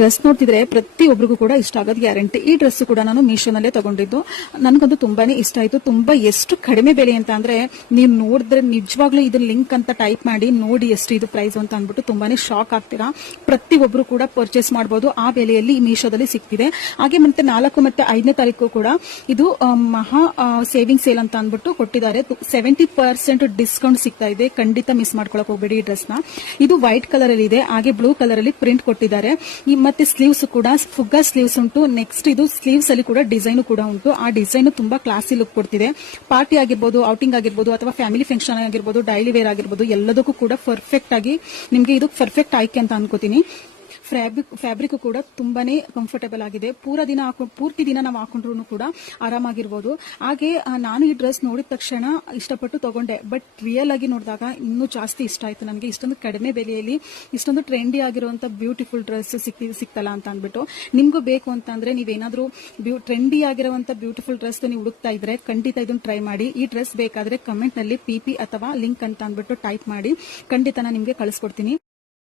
Dress ನೋಡ್ತಿದ್ರೆ ಪ್ರತಿಯೊಬ್ಬರಿಗೂ ಕೂಡ ಇಷ್ಟ ಆಗೋದು ಗ್ಯಾರಂಟಿ. ಈ ಡ್ರೆಸ್ ಕೂಡ ನಾನು ಮೀಶೋನಲ್ಲೇ ತಗೊಂಡಿದ್ದು. ನನಗಂತೂ ತುಂಬಾನೇ ಇಷ್ಟ ಆಯ್ತು. ತುಂಬಾ ಎಷ್ಟು ಕಡಿಮೆ ಬೆಲೆ ಅಂತ ಅಂದ್ರೆ ನೀವು ನೋಡಿದ್ರೆ ನಿಜವಾಗ್ಲೂ ಇದನ್ನ ಲಿಂಕ್ ಅಂತ ಟೈಪ್ ಮಾಡಿ ನೋಡಿ ಎಷ್ಟು ಇದು ಪ್ರೈಸ್ ಅಂತ ಅಂದ್ಬಿಟ್ಟು ತುಂಬಾನೇ ಶಾಕ್ ಆಗ್ತೀರಾ. ಪ್ರತಿಯೊಬ್ಬರು ಕೂಡ ಪರ್ಚೇಸ್ ಮಾಡಬಹುದು. ಆ ಬೆಲೆಯಲ್ಲಿ ಮೀಶೋದಲ್ಲಿ ಸಿಗ್ತಿದೆ. ಹಾಗೆ ಮತ್ತೆ 4 ಮತ್ತೆ 5ನೇ ತಾರೀಕು ಕೂಡ ಇದು ಮಹಾ ಸೇವಿಂಗ್ ಸೇಲ್ ಅಂತ ಅಂದ್ಬಿಟ್ಟು ಕೊಟ್ಟಿದ್ದಾರೆ. 70% ಡಿಸ್ಕೌಂಟ್ ಸಿಗ್ತಾ ಇದೆ. ಖಂಡಿತ ಮಿಸ್ ಮಾಡ್ಕೊಳಕ್ ಹೋಗ್ಬೇಡಿ ಈ ಡ್ರೆಸ್ ನ. ಇದು ವೈಟ್ ಕಲರ್ ಅಲ್ಲಿ ಇದೆ. ಹಾಗೆ ಬ್ಲೂ ಕಲರ್ ಅಲ್ಲಿ ಪ್ರಿಂಟ್ ಕೊಟ್ಟಿದ್ದಾರೆ. ಮತ್ತೆ ಸ್ಲೀವ್ಸ್ ಕೂಡ ಫುಗ್ಗಾ ಸ್ಲೀವ್ಸ್ ಉಂಟು. ನೆಕ್ಸ್ಟ್ ಇದು ಸ್ಲೀವ್ಸ್ ಅಲ್ಲಿ ಕೂಡ ಡಿಸೈನ್ ಕೂಡ ಉಂಟು. ಆ ಡಿಸೈನ್ ತುಂಬಾ ಕ್ಲಾಸಿ ಲುಕ್ ಕೊಡ್ತಿದೆ. ಪಾರ್ಟಿ ಆಗಿರ್ಬೋದು, ಔಟಿಂಗ್ ಆಗಿರ್ಬೋದು, ಅಥವಾ ಫ್ಯಾಮಿಲಿ ಫಂಕ್ಷನ್ ಆಗಿರ್ಬೋದು, ಡೈಲಿ ವೇರ್ ಆಗಿರ್ಬೋದು, ಎಲ್ಲದಕ್ಕೂ ಕೂಡ ಪರ್ಫೆಕ್ಟ್ ಆಗಿ ನಿಮ್ಗೆ ಇದು ಪರ್ಫೆಕ್ಟ್ ಆಯ್ಕೆ ಅಂತ ಅನ್ಕೋತೀನಿ. ಫ್ಯಾಬ್ರಿಕ್ ಕೂಡ ತುಂಬಾನೇ ಕಂಫರ್ಟಬಲ್ ಆಗಿದೆ. ಪೂರ್ತಿ ದಿನ ನಾವು ಹಾಕೊಂಡ್ರು ಕೂಡ ಆರಾಮಾಗಿರ್ಬೋದು. ಹಾಗೆ ನಾನು ಈ ಡ್ರೆಸ್ ನೋಡಿದ ತಕ್ಷಣ ಇಷ್ಟಪಟ್ಟು ತಗೊಂಡೆ. ಬಟ್ ರಿಯಲ್ ಆಗಿ ನೋಡಿದಾಗ ಇನ್ನೂ ಜಾಸ್ತಿ ಇಷ್ಟ ಆಯ್ತು ನನಗೆ. ಇಷ್ಟೊಂದು ಕಡಿಮೆ ಬೆಲೆಯಲ್ಲಿ ಇಷ್ಟೊಂದು ಟ್ರೆಂಡಿ ಆಗಿರುವಂತ ಬ್ಯೂಟಿಫುಲ್ ಡ್ರೆಸ್ ಸಿಕ್ತಲ್ಲ ಅಂತ ಅಂದ್ಬಿಟ್ಟು. ನಿಮ್ಗೂ ಬೇಕು ಅಂತ ಅಂದ್ರೆ ನೀವೇನಾದ್ರೂ ಟ್ರೆಂಡಿ ಆಗಿರುವಂತ ಬ್ಯೂಟಿಫುಲ್ ಡ್ರೆಸ್ ನೀವು ಹುಡುಕ್ತಾ ಇದ್ರೆ ಖಂಡಿತ ಇದನ್ನ ಟ್ರೈ ಮಾಡಿ. ಈ ಡ್ರೆಸ್ ಬೇಕಾದ್ರೆ ಕಮೆಂಟ್ ನಲ್ಲಿ PP ಅಥವಾ ಲಿಂಕ್ ಅಂತ ಅಂದ್ಬಿಟ್ಟು ಟೈಪ್ ಮಾಡಿ. ಖಂಡಿತ ನಾನು ನಿಮ್ಗೆ ಕಳಿಸ್ಕೊಡ್ತೀನಿ.